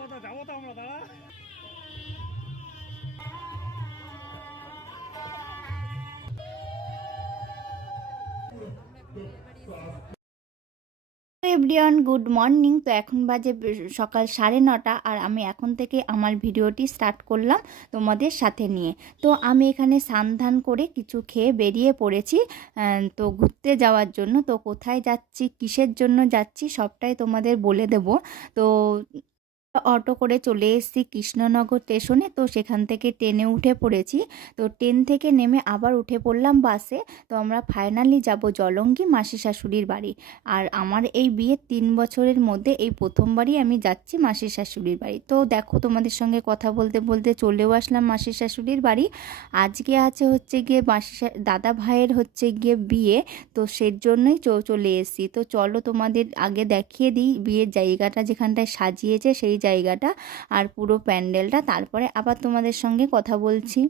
কথা, যাব তো আমরা, দাঁড়া। এভরিওয়ান গুড মর্নিং তো এখন বাজে সকাল সাড়ে নটা, আর আমি এখন থেকে আমার ভিডিওটি স্টার্ট করলাম তোমাদের সাথে নিয়ে। তো আমি এখানে সান্ধান করে কিছু খেয়ে বেরিয়ে পড়েছি তো ঘুরতে যাওয়ার জন্য। তো কোথায় যাচ্ছি, কিসের জন্য যাচ্ছি, সবটাই তোমাদের বলে দেব। তো অটো করে চলে এসেছি কৃষ্ণনগর স্টেশনে। তো সেখান থেকে ট্রেনে উঠে পড়েছি। তো ট্রেন থেকে নেমে আবার উঠে পড়লাম বাসে। তো আমরা ফাইনালি যাব জলঙ্গি মাসি শাশুড়ির বাড়ি। আর আমার এই বিয়ের তিন বছরের মধ্যে এই প্রথমবারই আমি যাচ্ছি মাসির শাশুড়ির বাড়ি। তো দেখো তোমাদের সঙ্গে কথা বলতে বলতে চলেও আসলাম মাসির শাশুড়ির বাড়ি। আজকে আছে হচ্ছে গিয়ে মাসি দাদা ভাইয়ের হচ্ছে গিয়ে বিয়ে। তো সের জন্যই চলে এসেছি। তো চলো তোমাদের আগে দেখিয়ে দিই বিয়ের জায়গাটা যেখানটায় সাজিয়েছে সেই জায়গাটা আর পুরো প্যান্ডেলটা তারপরে আবার তোমাদের সঙ্গে কথা বলছি।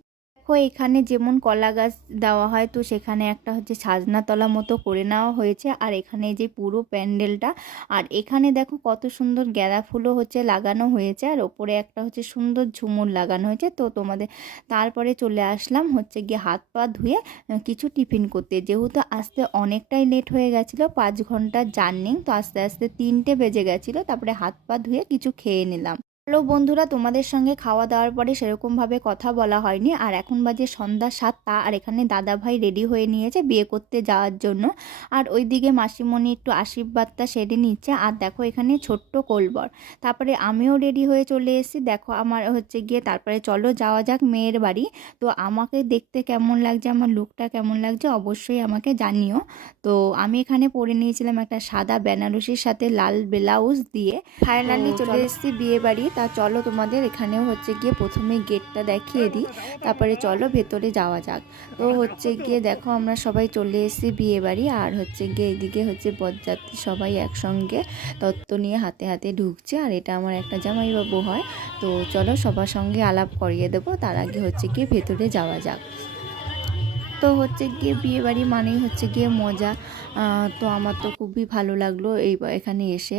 এখানে যেমন কলা গাছ দেওয়া হয়, তো সেখানে একটা হচ্ছে সাজনাতলা মতো করে নেওয়া হয়েছে। আর এখানে যে পুরো প্যান্ডেলটা, আর এখানে দেখো কত সুন্দর গাঁদা ফুলও হচ্ছে লাগানো হয়েছে। আর ওপরে একটা হচ্ছে সুন্দর ঝুমুর লাগানো হয়েছে। তো তোমাদের তারপরে চলে আসলাম হচ্ছে গিয়ে হাত পা ধুয়ে কিছু টিফিন করতে। যেহেতু আসতে অনেকটাই লেট হয়ে গেছিল, পাঁচ ঘণ্টার জার্নিং, তো আস্তে আস্তে তিনটে বেজে গেছিল। তারপরে হাত পা ধুয়ে কিছু খেয়ে নিলাম। হ্যালো বন্ধুরা তোমাদের সঙ্গে খাওয়া দাওয়ার পরে সেরকমভাবে কথা বলা হয়নি। আর এখন বাজে সন্ধ্যা সাতটা আর এখানে দাদা ভাই রেডি হয়ে নিয়েছে বিয়ে করতে যাওয়ার জন্য। আর ওইদিকে মাসিমণি একটু আশীর্বাদটা সেরে নিচ্ছে। আর দেখো এখানে ছোট্ট কোলবর। তারপরে আমিও রেডি হয়ে চলে এসেছি। দেখো আমার হচ্ছে গিয়ে তারপরে চলো যাওয়া যাক মেয়ের বাড়ি। তো আমাকে দেখতে কেমন লাগছে আমার লুকটা কেমন লাগছে অবশ্যই আমাকে জানিও। তো আমি এখানে পরে নিয়েছিলাম একটা সাদা বেনারসির সাথে লাল ব্লাউজ দিয়ে। ফাইনালি চলে এসেছি বিয়ে বাড়ি তা চলো তোমাদের এখানেও হচ্ছে গিয়ে প্রথমে গেটটা দেখিয়ে দিই। তারপরে চলো ভেতরে যাওয়া যাক। তো হচ্ছে গিয়ে দেখো আমরা সবাই চলে এসেছি বিয়ে বাড়ি আর হচ্ছে গিয়ে এইদিকে হচ্ছে বরযাত্রী সবাই একসঙ্গে তত্ত্ব নিয়ে হাতে হাতে ঢুকছে আর এটা আমার একটা জামাইবাবু হয়। তো চলো সবার সঙ্গে আলাপ করিয়ে দেবো, তার আগে হচ্ছে গিয়ে ভেতরে যাওয়া যাক। তো হচ্ছে গিয়ে বিয়ে বাড়ি মানেই হচ্ছে গিয়ে মজা। তো আমার তো খুবই ভালো লাগল এই এখানে এসে।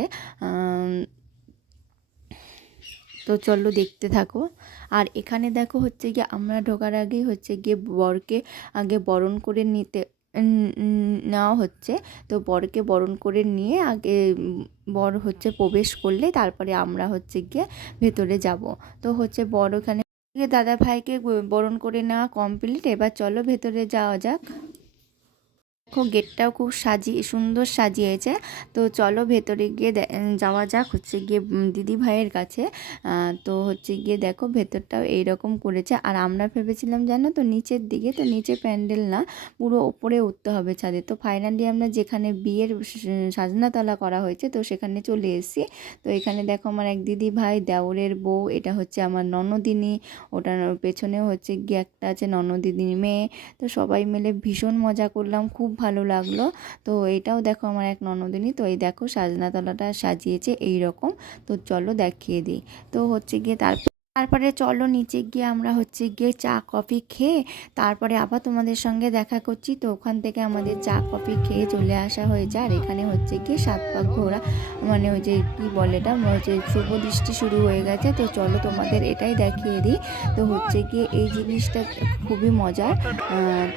তো চলো দেখতে থাকো। আর এখানে দেখো হচ্ছে গিয়ে আমরা ঢোকার আগেই হচ্ছে গিয়ে বরকে আগে বরণ করে নিতে নেওয়া হচ্ছে। তো বরকে বরণ করে নিয়ে আগে বর হচ্ছে প্রবেশ করলে তারপরে আমরা হচ্ছে গিয়ে ভেতরে যাব। তো হচ্ছে বর ওখানে দাদা ভাইকে বরণ করে নেওয়া কমপ্লিট এবার চলো ভেতরে যাওয়া যাক। দেখো গেটটাও খুব সাজিয়ে সুন্দর সাজিয়েছে। তো চলো ভেতরে গিয়ে যাওয়া যাক। হচ্ছে গিয়ে দিদি ভাইয়ের কাছে। তো হচ্ছে গিয়ে দেখো ভেতরটাও এইরকম করেছে। আর আমরা ভেবেছিলাম জানো তো নিচের দিকে, তো নিচে প্যান্ডেল না, পুরো ওপরে উঠতে হবে ছাদে। তো ফাইনালি আমরা যেখানে বিয়ের সাজনাতলা করা হয়েছে, তো সেখানে চলে এসেছি। তো এখানে দেখো আমার এক দিদি ভাই, দেওরের বউ, এটা হচ্ছে আমার ননদিনী। ওটার পেছনেও হচ্ছে গিয়ে একটা আছে ননদিনী মেয়ে। তো সবাই মিলে ভীষণ মজা করলাম। খুব ভালো লাগল। তো এটাও দেখো আমার এক ননদিনী, তো এই দেখো সাজনাতলাটা সাজিয়েছে এই রকম তো চলো দেখিয়ে দিই। তো হচ্ছে গিয়ে তারপর তারপরে চলো নিচে গিয়ে আমরা হচ্ছে গিয়ে চা, কফি খেয়ে তারপরে আবার তোমাদের সঙ্গে দেখা করছি। তো ওখান থেকে আমাদের চা, কফি খেয়ে চলে আসা হয়েছে আর এখানে হচ্ছে গিয়ে সাত পাক ঘোরা। মানে ওই যে কী বলে এটা? হচ্ছে শুভ দৃষ্টি শুরু হয়ে গেছে। তো চলো তোমাদের এটাই দেখিয়ে দিই। তো হচ্ছে গিয়ে এই জিনিসটা খুবই মজার।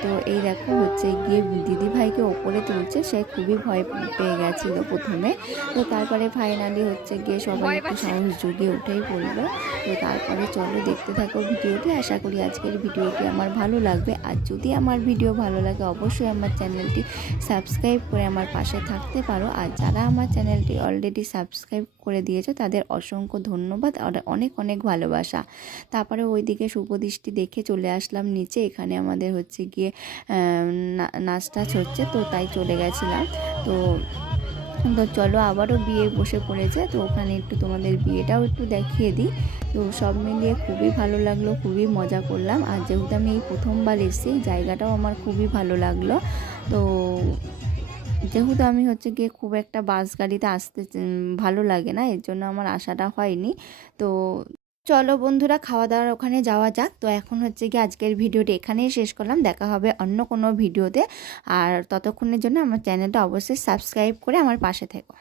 তো এই দেখো হচ্ছে গিয়ে দিদি ভাইকে ওপরে তুলছে, সে খুবই ভয় পেয়ে গেছিল প্রথমে। তো তারপরে ফাইনালি হচ্ছে গিয়ে সবাই একটু সাহস জুগিয়ে উঠেই পড়ল তো তারপরে চলো দেখতে থাকো ভিডিওটি। আশা করি আজকের ভিডিওটি আমার ভালো লাগবে। আর যদি আমার ভিডিও ভালো লাগে, অবশ্যই আমার চ্যানেলটি সাবস্ক্রাইব করে আমার পাশে থাকতে পারো। আর যারা আমার চ্যানেলটি অলরেডি সাবস্ক্রাইব করে দিয়েছ, তাদের অসংখ্য ধন্যবাদ আর অনেক অনেক ভালোবাসা। তারপরে ওইদিকে শুভদৃষ্টি দেখে চলে আসলাম নিচে। এখানে আমাদের হচ্ছে গিয়ে নাচ টাচ হচ্ছে তো তাই চলে গেছিলাম। তো তো চলো আবারও বিয়ে বসে পড়েছে, তো ওখানে একটু তোমাদের বিয়েটাও একটু দেখিয়ে দিই। তো সব মিলিয়ে খুবই ভালো লাগল, খুবই মজা করলাম। আর যেহেতু আমি এই প্রথমবার এসেছি জায়গাটাও আমার খুবই ভালো লাগল। তো, যেহেতু আমি হচ্ছে গিয়ে খুব একটা বাস গাড়িতে আসতে ভালো লাগে না, এর জন্য আমার আশাটা হয়নি। তো চলো বন্ধুরা খাওয়া দাওয়ার ওখানে যাওয়া যাক। তো এখন হচ্ছে কি আজকের ভিডিওটি এখানেই শেষ করলাম। দেখা হবে অন্য কোনো ভিডিওতে। আর ততক্ষণের জন্য আমার চ্যানেলটা অবশ্যই সাবস্ক্রাইব করে আমার পাশে থেকো।